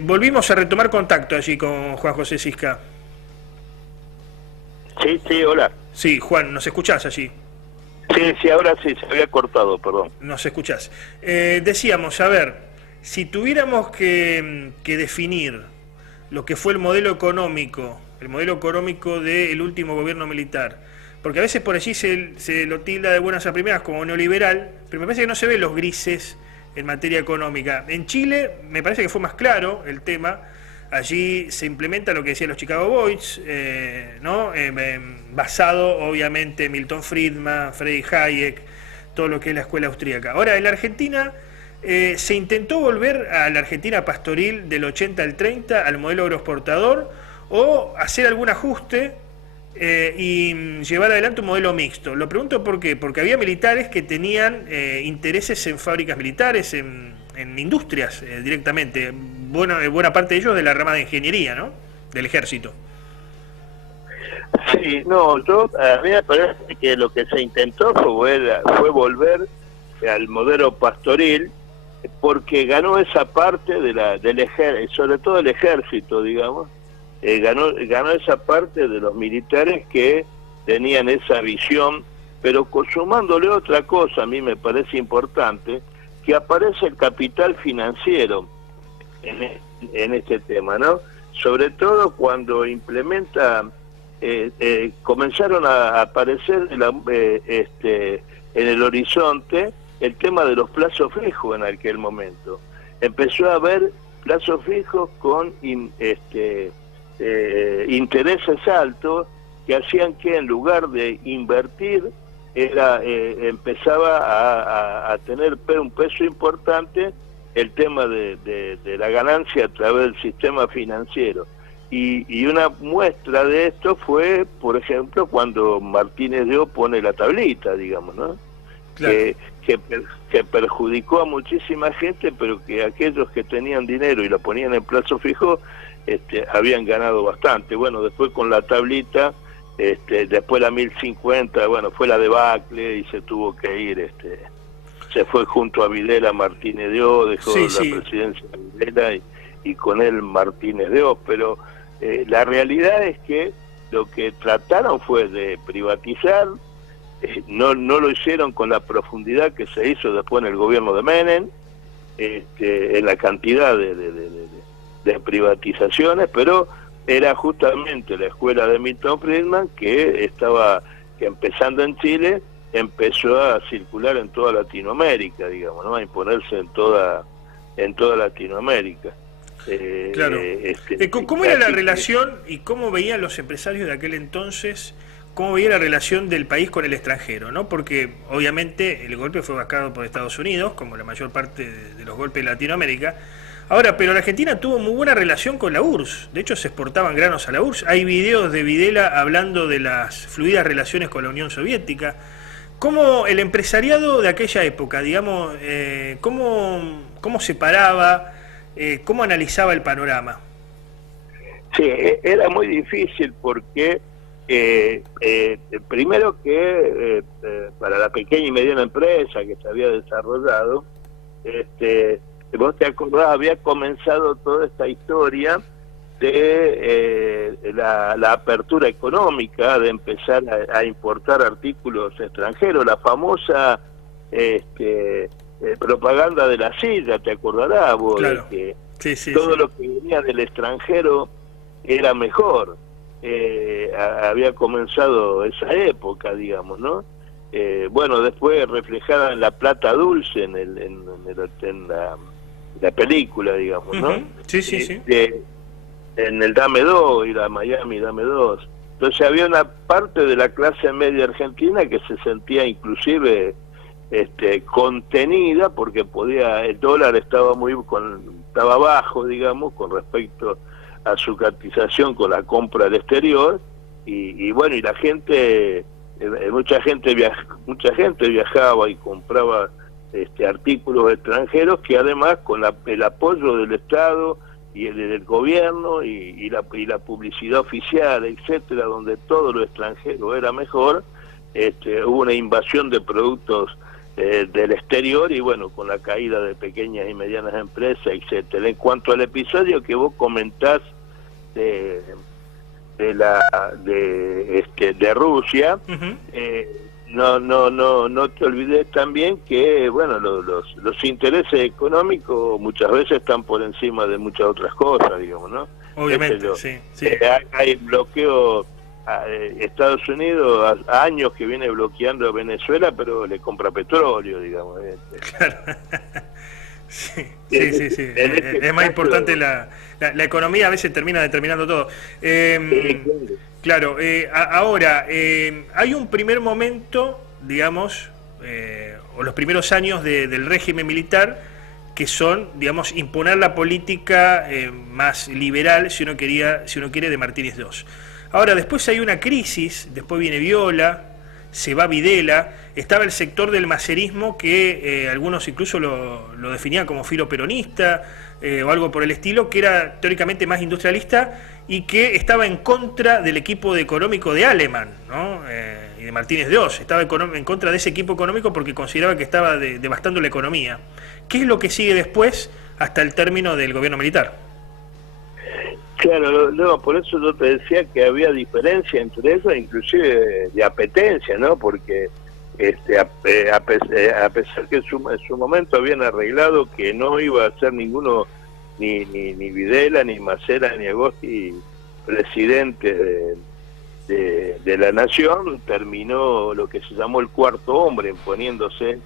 Volvimos a retomar contacto allí con Juan José Sisca. Sí, sí, hola. Sí, Juan, ¿nos escuchás allí? Sí, sí, ahora sí, se había cortado, perdón. Nos escuchás. Decíamos, a ver, si tuviéramos que definir lo que fue el modelo económico del último gobierno militar, porque a veces por allí se lo tilda de buenas a primeras como neoliberal, pero me parece que no se ven los grises en materia económica. En Chile me parece que fue más claro el tema. Allí se implementa lo que decían los Chicago Boys, ¿no? Basado obviamente en Milton Friedman, Friedrich Hayek, todo lo que es la escuela austríaca. Ahora, en la Argentina se intentó volver a la Argentina pastoril del 80 al 30, al modelo agroexportador, o hacer algún ajuste y llevar adelante un modelo mixto. Lo pregunto por qué, porque había militares que tenían intereses en fábricas militares, en industrias directamente, buena parte de ellos de la rama de ingeniería, ¿no? Del ejército. Sí, no, a mí me parece que lo que se intentó fue volver al modelo pastoril, porque ganó esa parte del ejército, sobre todo el ejército, digamos, ganó esa parte de los militares que tenían esa visión, pero sumándole otra cosa, a mí me parece importante, que aparece el capital financiero en este tema, ¿no? Sobre todo cuando comenzaron a aparecer en el horizonte el tema de los plazos fijos en aquel momento. Empezó a haber plazos fijos con intereses altos que hacían que en lugar de invertir empezaba a tener un peso importante el tema de la ganancia a través del sistema financiero. Y una muestra de esto fue, por ejemplo, cuando Martínez de O pone la tablita, digamos, ¿no? Claro. Que perjudicó a muchísima gente, pero que aquellos que tenían dinero y lo ponían en plazo fijo, habían ganado bastante. Bueno, después con la tablita, después la 1050, bueno, fue la debacle y se tuvo que ir, se fue junto a Videla Martínez de O, dejó la presidencia de Videla y con él Martínez de O, pero la realidad es que lo que trataron fue de privatizar, no lo hicieron con la profundidad que se hizo después en el gobierno de Menem, en la cantidad de privatizaciones, pero era justamente la escuela de Milton Friedman que empezando en Chile, empezó a circular en toda Latinoamérica, digamos, ¿no? A imponerse en toda Latinoamérica. Claro. ¿Cómo era la relación y cómo veían los empresarios de aquel entonces, cómo veía la relación del país con el extranjero, ¿no? Porque obviamente el golpe fue bascado por Estados Unidos, como la mayor parte de los golpes de Latinoamérica. Ahora, pero la Argentina tuvo muy buena relación con la URSS. De hecho, se exportaban granos a la URSS. Hay videos de Videla hablando de las fluidas relaciones con la Unión Soviética. ¿Cómo el empresariado de aquella época, digamos, cómo separaba, cómo analizaba el panorama? Sí, era muy difícil porque primero que para la pequeña y mediana empresa que se había desarrollado, vos te acordás, había comenzado toda esta historia de la apertura económica, de empezar a importar artículos extranjeros, la famosa propaganda de la silla, te acordarás vos, claro. de que todo lo que venía del extranjero era mejor. Había comenzado esa época, digamos, ¿no? Bueno, después reflejada en la plata dulce, en la película, digamos, ¿no? Sí. En el Dame 2, ir a Miami, Dame 2. Entonces había una parte de la clase media argentina que se sentía inclusive contenida porque el dólar estaba estaba bajo, digamos, con respecto a su cotización con la compra del exterior, y bueno, y la gente, mucha gente viajaba y compraba artículos extranjeros que además con el apoyo del Estado y el del gobierno y la publicidad oficial, etcétera, donde todo lo extranjero era mejor, hubo una invasión de productos del exterior, y bueno, con la caída de pequeñas y medianas empresas, etcétera. En cuanto al episodio que vos comentás de Rusia, no te olvides también que bueno, los intereses económicos muchas veces están por encima de muchas otras cosas, digamos, ¿no? Obviamente, sí. Hay bloqueo. Estados Unidos a años que viene bloqueando a Venezuela, pero le compra petróleo, digamos. Claro. Sí. Es más importante la economía, a veces termina determinando todo. Claro, ahora, hay un primer momento, digamos, o los primeros años del régimen militar, que son, digamos, imponer la política más liberal, si uno quiere, de Martínez II. Ahora, después hay una crisis, después viene Viola, se va Videla, estaba el sector del macerismo que algunos incluso lo definían como filo peronista o algo por el estilo, que era teóricamente más industrialista y que estaba en contra del equipo económico de Alemán, ¿no? Y de Martínez II, estaba en contra de ese equipo económico porque consideraba que estaba devastando la economía. ¿Qué es lo que sigue después hasta el término del gobierno militar? Claro, no, por eso yo te decía que había diferencia entre eso, inclusive de apetencia, ¿no? Porque a pesar que en su momento habían arreglado que no iba a ser ninguno, ni Videla, ni Macera, ni Agosti presidente de la nación, terminó lo que se llamó el cuarto hombre, imponiéndose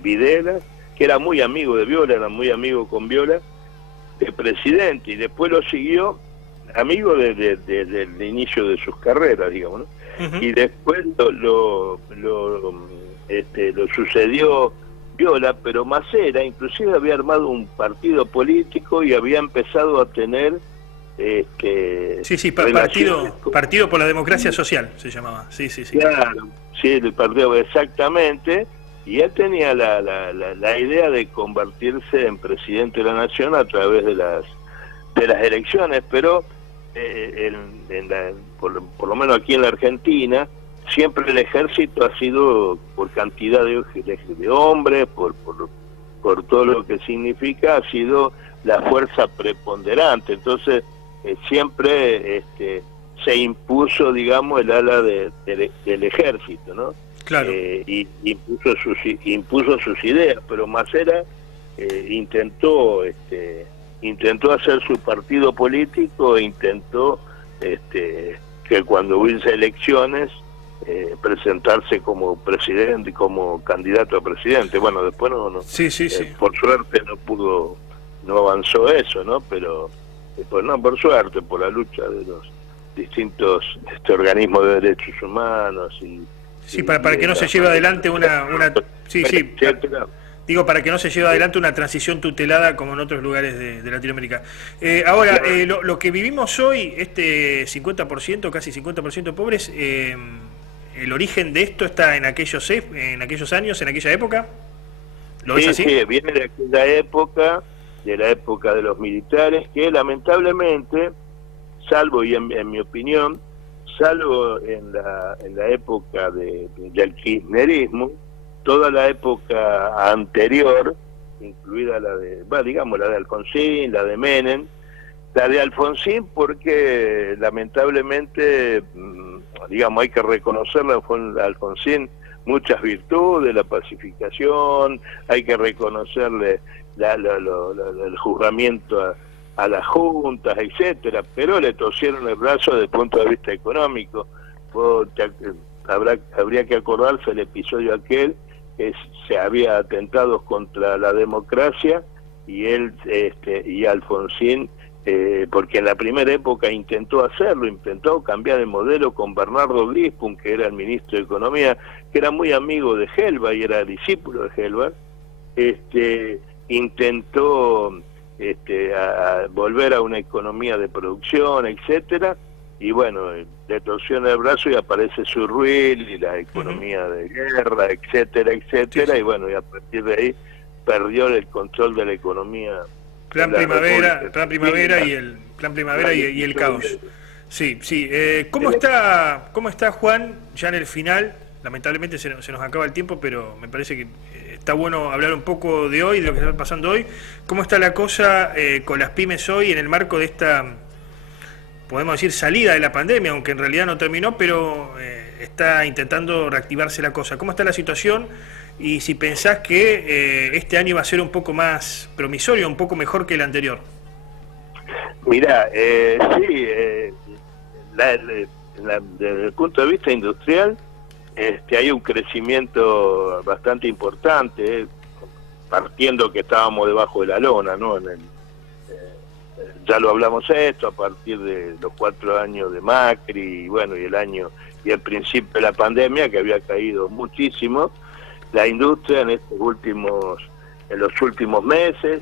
Videla, que era muy amigo de Viola, era muy amigo con Viola, de presidente, y después lo siguió amigo desde el inicio de sus carreras, digamos, ¿no? Y después lo sucedió Viola, pero Macera inclusive había armado un partido político y había empezado a tener partido por la democracia social se llamaba. Sí. Claro, sí, el partido, exactamente. Y él tenía la idea de convertirse en presidente de la nación a través de las elecciones, de por lo menos aquí en la Argentina, siempre el ejército ha sido, por cantidad de hombres, por todo lo que significa, ha sido la fuerza preponderante. Entonces, siempre se impuso, digamos, el ala del ejército, ¿no? Claro. Y impuso sus ideas, pero Macera intentó hacer su partido político, intentó que cuando hubiese elecciones presentarse como presidente, como candidato a presidente. Bueno, después no. Sí. Por suerte no avanzó eso, ¿no? Pero pues no, por suerte, por la lucha de los distintos organismos de derechos humanos y para que no se lleve adelante digo, para que no se lleve adelante una transición tutelada como en otros lugares de Latinoamérica. Ahora, lo que vivimos hoy, 50%, casi 50% pobres, ¿el origen de esto está en aquellos años, en aquella época? ¿Lo ves así? Sí, viene de aquella época, de la época de los militares, que lamentablemente, salvo, y en mi opinión, salvo en la época del kirchnerismo, toda la época anterior, incluida la de Alfonsín, la de Menem, la de Alfonsín porque lamentablemente, digamos, hay que reconocerle a Alfonsín muchas virtudes, la pacificación, hay que reconocerle el juzgamiento a las juntas, etcétera, pero le torcieron el brazo desde el punto de vista económico. Habría que acordarse el episodio aquel que se había atentados contra la democracia y él y Alfonsín, porque en la primera época intentó cambiar el modelo con Bernardo Glispun, que era el ministro de Economía, que era muy amigo de Helva y era discípulo de Helva. Intentó a volver a una economía de producción, etcétera, y bueno, le torsiona el brazo y aparece Surruil y la economía de guerra, etcétera, Sí. y bueno, y a partir de ahí perdió el control de la economía. Plan Primavera y el caos. Sí. ¿Cómo está Juan, ya en el final, lamentablemente se nos acaba el tiempo, pero me parece que está bueno hablar un poco de hoy, de lo que está pasando hoy. ¿Cómo está la cosa con las pymes hoy en el marco de esta, podemos decir, salida de la pandemia, aunque en realidad no terminó, pero está intentando reactivarse la cosa? ¿Cómo está la situación? Y si pensás que este año va a ser un poco más promisorio, un poco mejor que el anterior. Mirá, sí, desde el punto de vista industrial, hay un crecimiento bastante importante, partiendo que estábamos debajo de la lona, ¿no? Ya lo hablamos esto, a partir de los 4 años de Macri, y bueno, y el principio de la pandemia, que había caído muchísimo. La industria en los últimos meses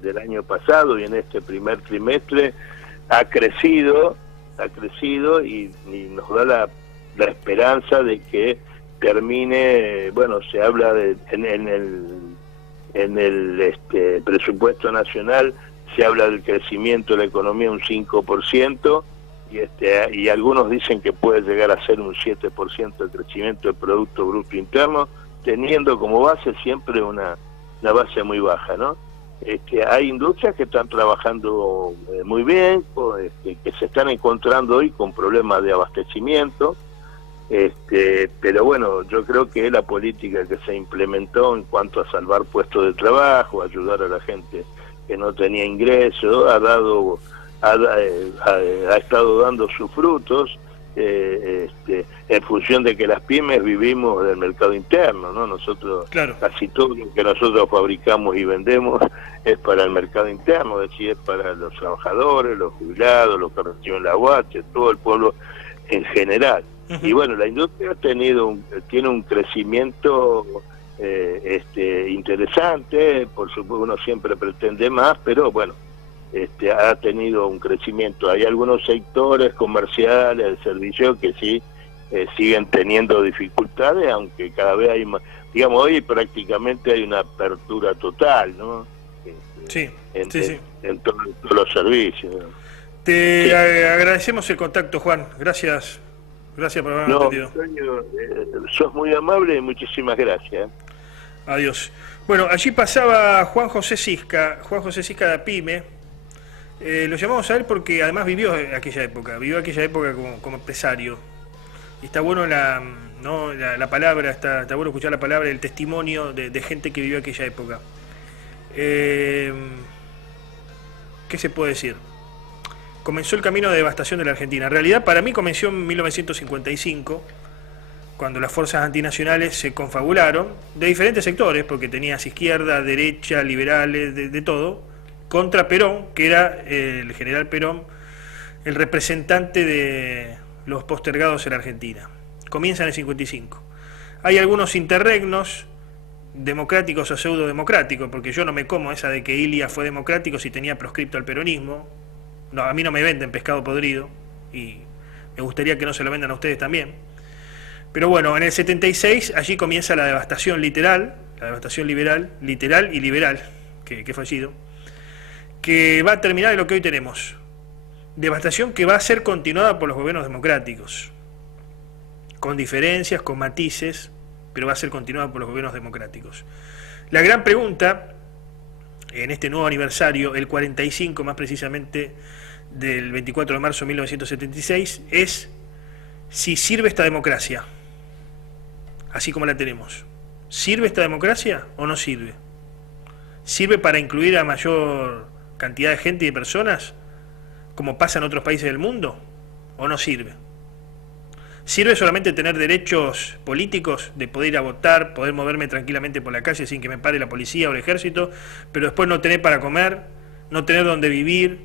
del año pasado y en este primer trimestre ha crecido y nos da la esperanza de que termine. Bueno, se habla en el presupuesto nacional, se habla del crecimiento de la economía un 5%, y algunos dicen que puede llegar a ser un 7% de crecimiento del Producto Bruto Interno, teniendo como base siempre una base muy baja, ¿no? Hay industrias que están trabajando muy bien, que se están encontrando hoy con problemas de abastecimiento, pero bueno, yo creo que la política que se implementó en cuanto a salvar puestos de trabajo, ayudar a la gente que no tenía ingresos, ha estado dando sus frutos, en función de que las pymes vivimos del mercado interno, ¿no? Nosotros, claro, casi todo lo que nosotros fabricamos y vendemos es para el mercado interno, es decir, es para los trabajadores, los jubilados, los que reciben la UH, todo el pueblo en general. Y bueno, la industria tiene un crecimiento interesante, por supuesto uno siempre pretende más, pero bueno, ha tenido un crecimiento. Hay algunos sectores comerciales, de servicios, que sí siguen teniendo dificultades, aunque cada vez hay más. Digamos, hoy prácticamente hay una apertura total, ¿no? En todos los servicios. Te agradecemos el contacto, Juan. Gracias por habernos atendido. Sos muy amable y muchísimas gracias. Adiós. Bueno, allí pasaba Juan José Sisca de Pyme. Lo llamamos a él porque además vivió aquella época como empresario. Y está bueno la palabra, está bueno escuchar la palabra, el testimonio de gente que vivió aquella época. ¿Qué se puede decir? Comenzó el camino de devastación de la Argentina. En realidad, para mí comenzó en 1955, cuando las fuerzas antinacionales se confabularon, de diferentes sectores, porque tenías izquierda, derecha, liberales, de todo, contra Perón, que era el general Perón, el representante de los postergados en Argentina. Comienza en el 55. Hay algunos interregnos democráticos o pseudodemocráticos, porque yo no me como esa de que Ilia fue democrático si tenía proscripto al peronismo. No, a mí no me venden pescado podrido, y me gustaría que no se lo vendan a ustedes también. Pero bueno, en el 76 allí comienza la devastación literal, la devastación literal y liberal, que fallido, que va a terminar en lo que hoy tenemos. Devastación que va a ser continuada por los gobiernos democráticos, con diferencias, con matices, pero va a ser continuada por los gobiernos democráticos. La gran pregunta, en este nuevo aniversario, el 45 más precisamente, del 24 de marzo de 1976, es si sirve esta democracia, así como la tenemos. ¿Sirve esta democracia o no sirve? ¿Sirve para incluir a mayor cantidad de gente y de personas, como pasa en otros países del mundo, o no sirve? ¿Sirve solamente tener derechos políticos, de poder ir a votar, poder moverme tranquilamente por la calle sin que me pare la policía o el ejército, pero después no tener para comer, no tener donde vivir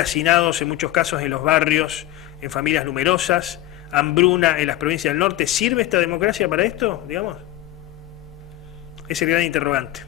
hacinados en muchos casos en los barrios, en familias numerosas, hambruna en las provincias del norte? ¿Sirve esta democracia para esto, digamos? Es el gran interrogante.